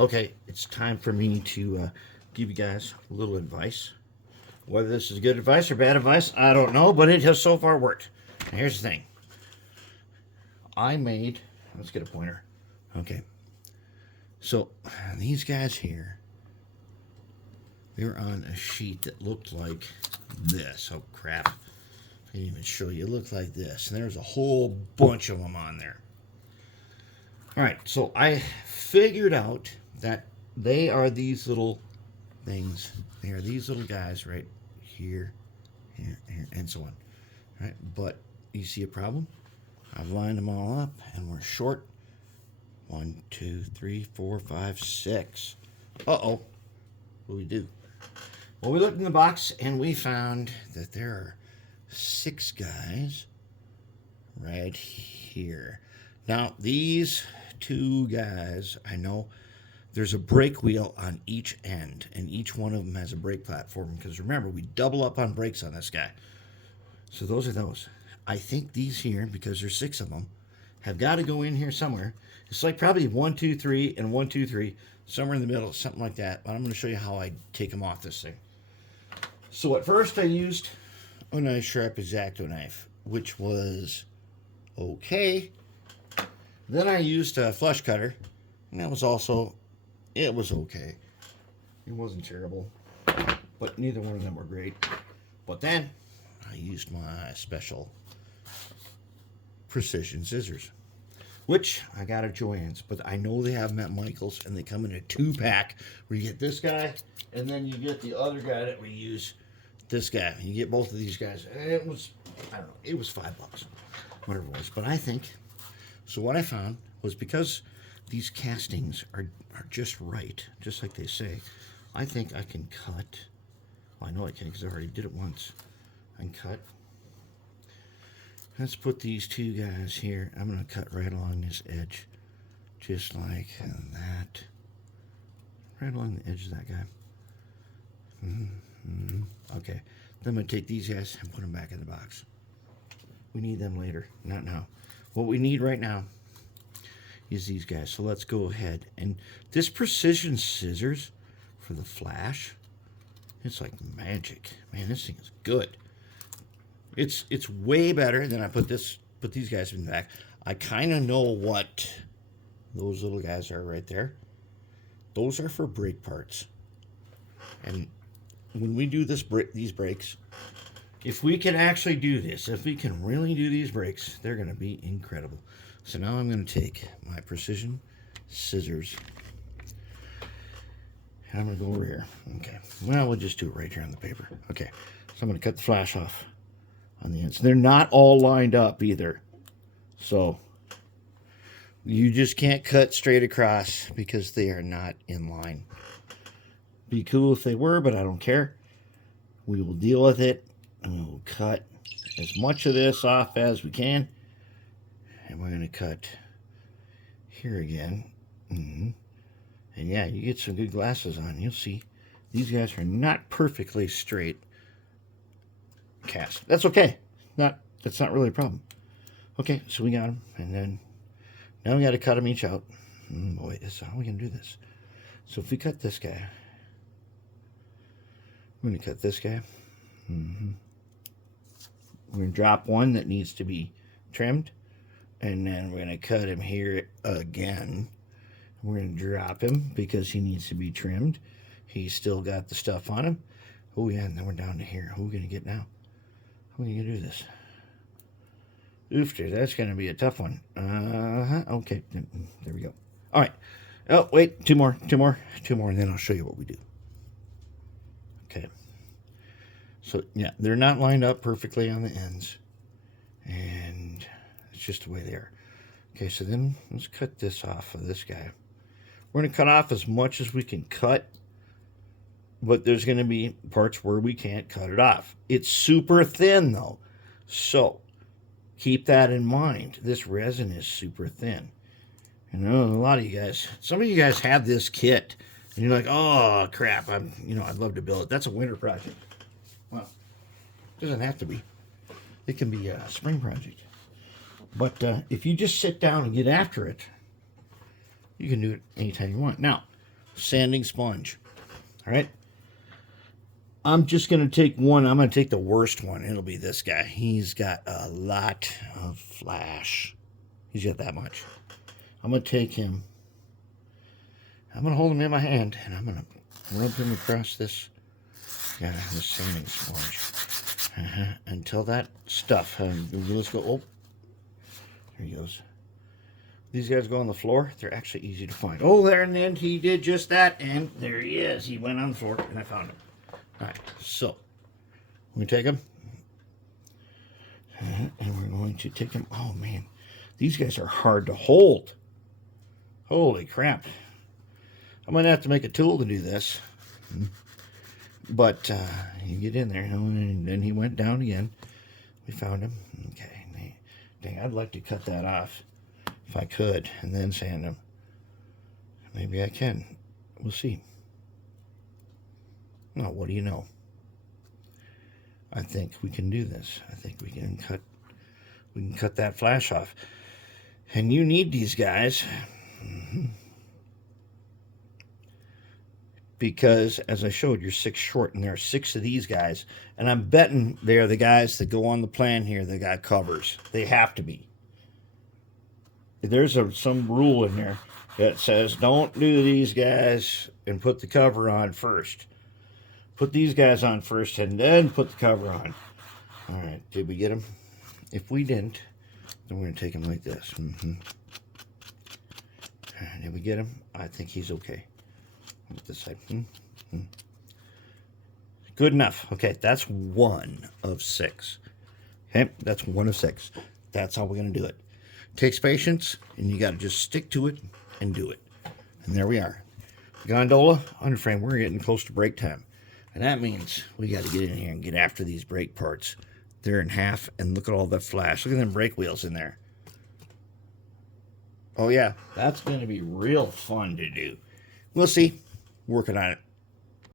Okay, it's time for me to give you guys a little advice. Whether this is good advice or bad advice, I don't know, but it has so far worked. Now, here's the thing. Let's get a pointer. Okay. So, these guys here, they were on a sheet that looked like this. Oh, crap. I didn't even show you. It looked like this. And there's a whole bunch of them on there. All right, so I figured out that they are these little things. They are these little guys right here, here, here, and so on. All right, but you see a problem? I've lined them all up, and we're short. 1, 2, 3, 4, 5, 6. Uh-oh. What do we do? Well, we looked in the box, and we found that there are 6 guys right here. Now, these 2 guys, I know there's a brake wheel on each end, and each one of them has a brake platform, because remember, we double up on brakes on this guy. So those are those. I think these here, because there's 6 of them, have got to go in here somewhere. It's like probably 1, 2, 3, and 1, 2, 3, somewhere in the middle, something like that. But I'm going to show you how I take them off this thing. So at first I used a nice sharp X-Acto knife, which was okay. Then I used a flush cutter, and that was also, it was okay. It wasn't terrible, but neither one of them were great. But then I used my special precision scissors, which I got at Joann's, but I know they have them at Michael's, and they come in a 2-pack where you get this guy, and then you get the other guy that we use, this guy. You get both of these guys. And it was, I don't know, it was $5, whatever it was. But I think, so what I found was because these castings are just right, just like they say, I think I can cut, well, I know I can because I already did it once. I can cut. Let's put these 2 guys here. I'm going to cut right along this edge, just like that. Right along the edge of that guy. Okay. Then I'm going to take these guys and put them back in the box. We need them later, not now. What we need right now is these guys. So let's go ahead. And this precision scissors for the flash, it's like magic. Man, this thing is good. It's way better than I put these guys in the back. I kind of know what those little guys are right there. Those are for brake parts. And when we do these brakes, if we can actually do this, if we can really do these brakes, they're going to be incredible. So now I'm going to take my precision scissors, and I'm going to go over here. Okay. Well, we'll just do it right here on the paper. Okay. So I'm going to cut the flash off on the ends. They're not all lined up either. So you just can't cut straight across because they are not in line. Be cool if they were, but I don't care. We will deal with it, and we will cut as much of this off as we can. And we're going to cut here again. And yeah, you get some good glasses on. You'll see these guys are not perfectly straight cast. That's okay. That's not really a problem. Okay, so we got them, and then now we got to cut them each out. Boy, how are we going to do this? So if we cut this guy, we're going to cut this guy. We're going to drop one that needs to be trimmed, and then we're going to cut him here again. We're going to drop him because he needs to be trimmed. He's still got the stuff on him. Oh yeah, and then we're down to here. Who are we going to get now? How are we going to do this? Oofter, that's going to be a tough one. Okay, there we go. All right. Oh, wait, two more, and then I'll show you what we do. Okay. So, yeah, they're not lined up perfectly on the ends, and it's just the way they are. Okay, so then let's cut this off of this guy. We're going to cut off as much as we can cut, but there's going to be parts where we can't cut it off. It's super thin, though, so keep that in mind. This resin is super thin. I know a lot of you guys, some of you guys have this kit, and you're like, oh, crap, I'd love to build it. That's a winter project. Well, it doesn't have to be. It can be a spring project. But if you just sit down and get after it, you can do it anytime you want. Now, sanding sponge. All right. I'm just going to take one. I'm going to take the worst one. It'll be this guy. He's got a lot of flash. He's got that much. I'm going to take him. I'm going to hold him in my hand, and I'm going to rub him across this, this sanding sponge. Until that stuff. Let's go. Oh, there he goes. These guys go on the floor. They're actually easy to find. Oh, there, and then he did just that, and there he is. He went on the floor, and I found him. All right, so we take them, and we're going to take them. Oh man, these guys are hard to hold. Holy crap! I'm gonna have to make a tool to do this. But you get in there, and then he went down again. We found him. Okay, dang, I'd like to cut that off if I could, and then sand him. Maybe I can. We'll see. No, what do you know? I think we can do this. I think we can cut that flash off. And you need these guys. Because, as I showed, you're 6 short, and there are 6 of these guys. And I'm betting they're the guys that go on the plan here that got covers. They have to be. There's some rule in there that says don't do these guys and put the cover on first. Put these guys on first and then put the cover on. All right, did we get them? If we didn't, then we're going to take him like this. Did we get him? I think he's okay. Look at this side. Good enough. Okay, that's 1 of 6. Okay, that's 1 of 6. That's how we're going to do it. Takes patience, and you got to just stick to it and do it. And there we are. Gondola, underframe, we're getting close to break time. And that means we got to get in here and get after these brake parts. They're in half, and look at all that flash. Look at them brake wheels in there. Oh, yeah, that's going to be real fun to do. We'll see. Working on it.